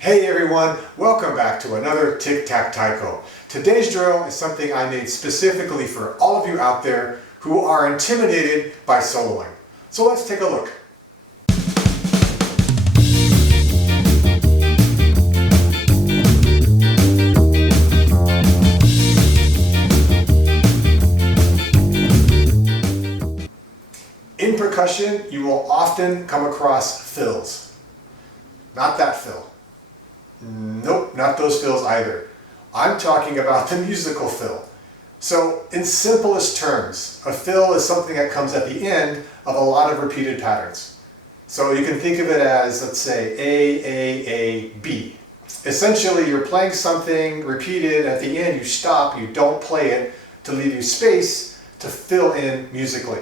Hey everyone, welcome back to another Tic Tac Taiko. Today's drill is something I made specifically for all of you out there who are intimidated by soloing. So let's take a look. In percussion, you will often come across fills. Not that fill. Nope, not those fills either. I'm talking about the musical fill. So in simplest terms, a fill is something that comes at the end of a lot of repeated patterns. So you can think of it as, let's say, A, B. Essentially, you're playing something repeated, at the end you stop, you don't play it to leave you space to fill in musically.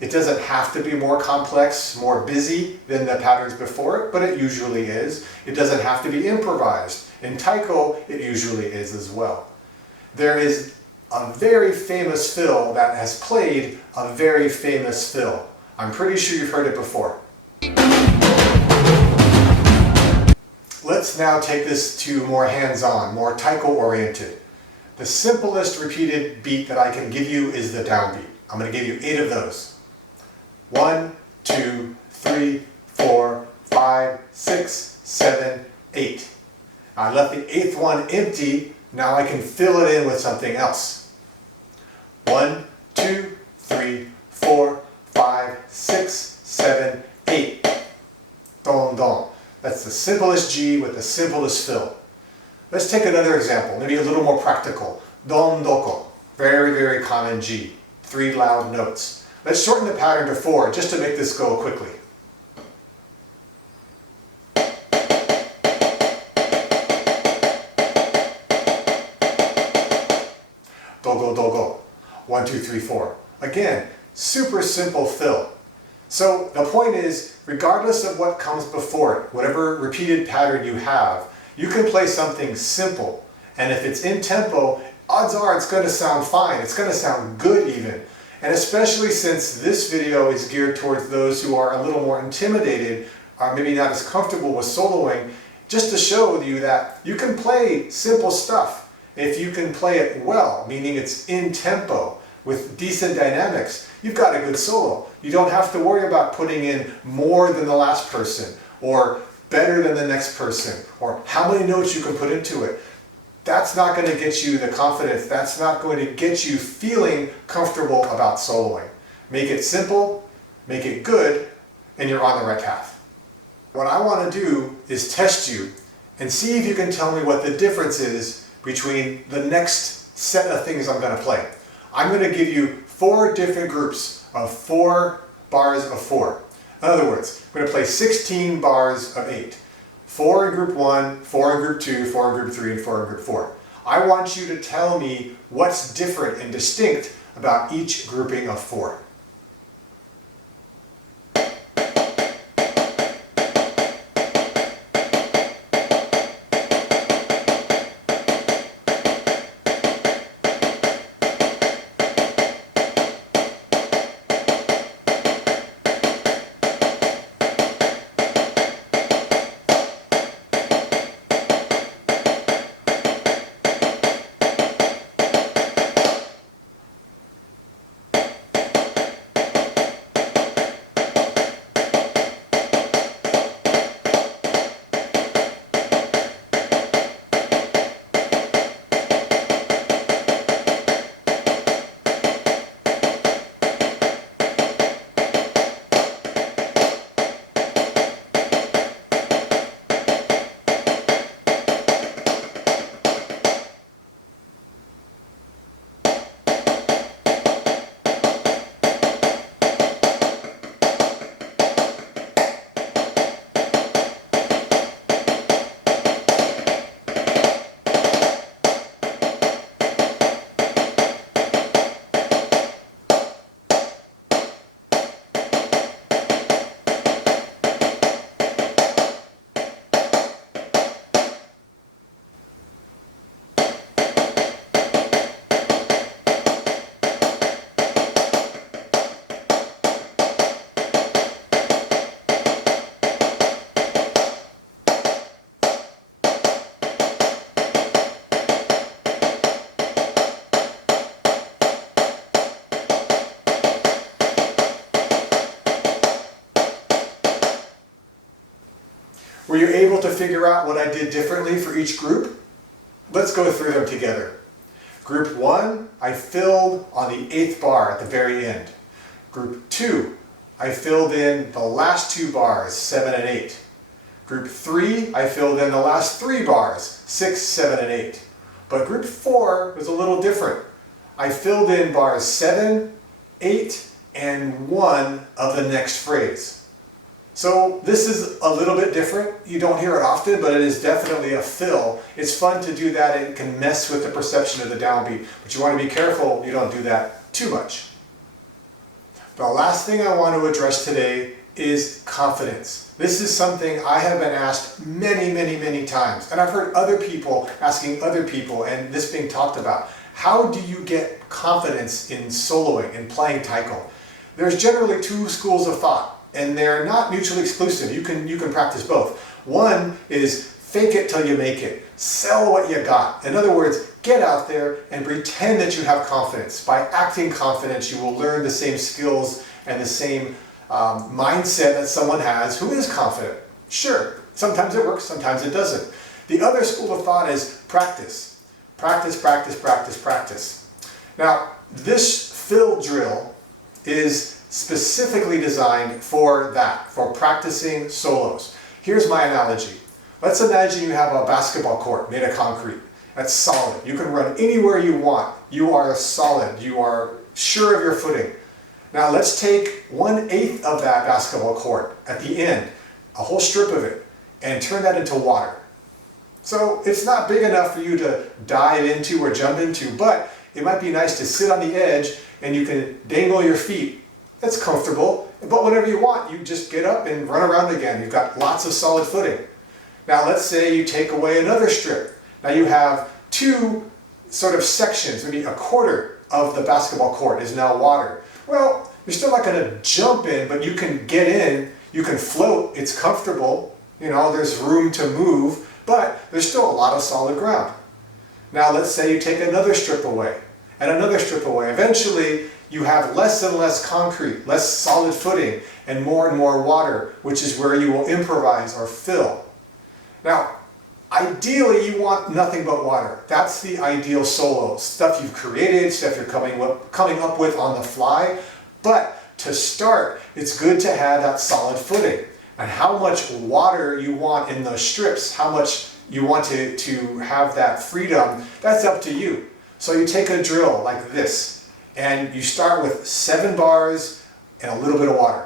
It doesn't have to be more complex, more busy than the patterns before it, but it usually is. It doesn't have to be improvised. In Taiko, it usually is as well. There is a very famous fill that has played a very famous fill. I'm pretty sure you've heard it before. Let's now take this to more hands-on, more Taiko-oriented. The simplest repeated beat that I can give you is the downbeat. I'm going to give you 8 of those. 1, 2, 3, 4, 5, 6, 7, 8. I left the 8th one empty. Now I can fill it in with something else. 1, 2, 3, 4, 5, 6, 7, 8. Don, don. That's the simplest G with the simplest fill. Let's take another example, maybe a little more practical. Don, doko. Very, very common G. 3 loud notes. Let's shorten the pattern to 4 just to make this go quickly. Dogo, dogo. 1, 2, 3, 4. Again, super simple fill. So the point is, regardless of what comes before it, whatever repeated pattern you have, you can play something simple. And if it's in tempo, odds are it's going to sound fine. It's going to sound good even. And especially since this video is geared towards those who are a little more intimidated, or maybe not as comfortable with soloing, just to show you that you can play simple stuff if you can play it well, meaning it's in tempo with decent dynamics. You've got a good solo. You don't have to worry about putting in more than the last person, or better than the next person, or how many notes you can put into it. That's not going to get you the confidence. That's not going to get you feeling comfortable about soloing. Make it simple, make it good, and you're on the right path. What I want to do is test you and see if you can tell me what the difference is between the next set of things I'm going to play. I'm going to give you 4 different groups of 4 bars of 4. In other words, we're going to play 16 bars of 8. 4 in group 1, 4 in group 2, 4 in group 3, and 4 in group 4. I want you to tell me what's different and distinct about each grouping of 4. to figure out what I did differently for each group? Let's go through them together. Group 1, I filled on the 8th bar at the very end. Group 2, I filled in the last 2 bars, 7 and 8. Group 3, I filled in the last 3 bars, 6, 7, and 8. But group 4 was a little different. I filled in bars 7, 8, and 1 of the next phrase. So this is a little bit different. You don't hear it often, but it is definitely a fill. It's fun to do that. It can mess with the perception of the downbeat, but you want to be careful you don't do that too much. The last thing I want to address today is confidence. This is something I have been asked many times, and I've heard other people asking other people, and this being talked about. How do you get confidence in soloing and playing taiko? There's generally 2 schools of thought, and they're not mutually exclusive. You can practice both. One is fake it till you make it. Sell what you got. In other words, get out there and pretend that you have confidence. By acting confident, you will learn the same skills and the same mindset that someone has who is confident. Sure, sometimes it works, sometimes it doesn't. The other school of thought is practice. Practice, practice, practice, practice. Now, this fill drill is specifically designed for that, for practicing solos. Here's my analogy. Let's imagine you have a basketball court made of concrete. That's solid. You can run anywhere you want. You are solid. You are sure of your footing. Now let's take 1/8 of that basketball court at the end, a whole strip of it, and turn that into water. So it's not big enough for you to dive into or jump into, but it might be nice to sit on the edge and you can dangle your feet. That's comfortable, but whenever you want, you just get up and run around again. You've got lots of solid footing. Now let's say you take away another strip. Now you have 2 sort of sections, maybe a quarter of the basketball court is now water. Well, you're still not going to jump in, but you can get in, you can float, it's comfortable, you know, there's room to move, but there's still a lot of solid ground. Now let's say you take another strip away, and another strip away. Eventually, you have less and less concrete, less solid footing, and more water, which is where you will improvise or fill. Now, ideally you want nothing but water. That's the ideal solo. Stuff you've created, stuff you're coming up with on the fly. But to start, it's good to have that solid footing. And how much water you want in those strips, how much you want to have that freedom, that's up to you. So you take a drill like this, and you start with 7 bars and a little bit of water.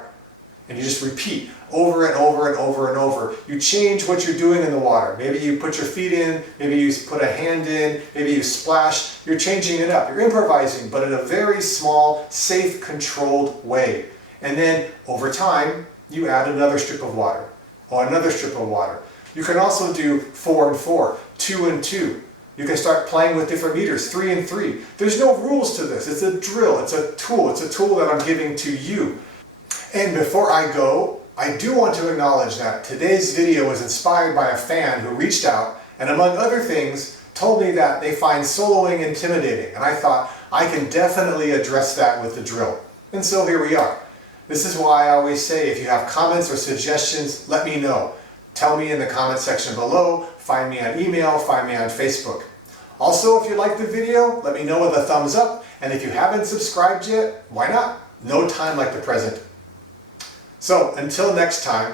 And you just repeat over and over and over and over. You change what you're doing in the water. Maybe you put your feet in, maybe you put a hand in, maybe you splash. You're changing it up. You're improvising, but in a very small, safe, controlled way. And then over time, you add another strip of water, or another strip of water. You can also do 4 and 4, 2 and 2. You can start playing with different meters, 3 and 3. There's no rules to this. It's a drill. It's a tool. It's a tool that I'm giving to you. And before I go, I do want to acknowledge that today's video was inspired by a fan who reached out and, among other things, told me that they find soloing intimidating. And I thought, I can definitely address that with the drill. And so here we are. This is why I always say, if you have comments or suggestions, let me know. Tell me in the comment section below, find me on email, find me on Facebook. Also, if you liked the video, let me know with a thumbs up, and if you haven't subscribed yet, why not? No time like the present. So, until next time,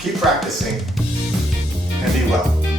keep practicing, and be well.